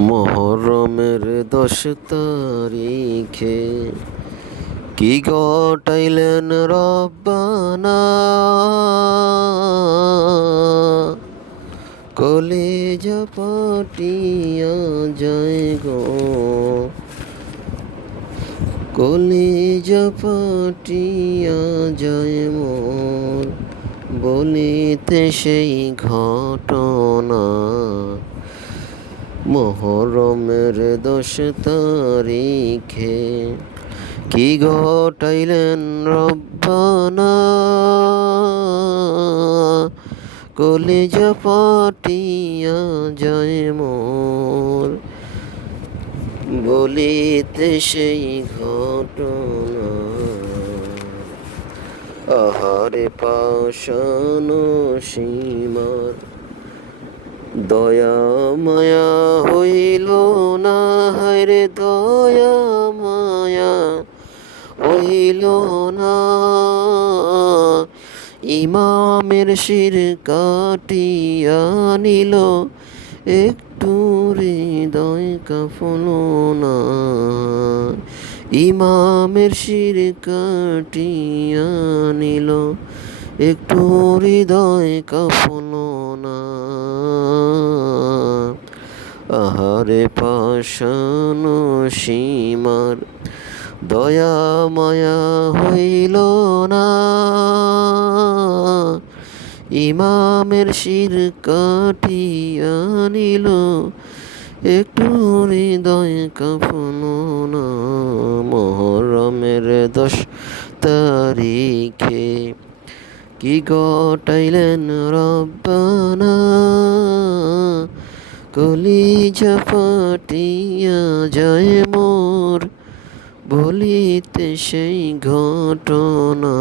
মহরমের দশ তারিখে কি ঘটাইলেন রব্বানা? কলেজা পাটিয়া যায় গো। কলেজা পাটিয়া যায় মোর বলিতে সেই ঘটনা। মহরমের দশ তারিখে কি ঘটাইলেন রব্বানা? কলেজা পাটিয়া যায় মোর। বলিতে সেই ঘটনা। আহারে পাশান সীমার দয়া মায়া হইল না, হায়রে দয়া মায়া হইল না। ইমামের শির কাটিয়া নিল, একটু হৃদয় কাফল না। ইমামের শির কাটিয়া নিল, একটু হৃদয় কাফল না। আহারে পাশান সীমার দয়া মায়া হইল না। ইমামের শির কাটিয়া নিল, একটু হৃদয় কাফন না মহরমের দশ তারিখে। কি ঘটাইলেন রব্বানা? কলি ঝাপাটিয়া যায় মোর বলিতে সেই ঘটনা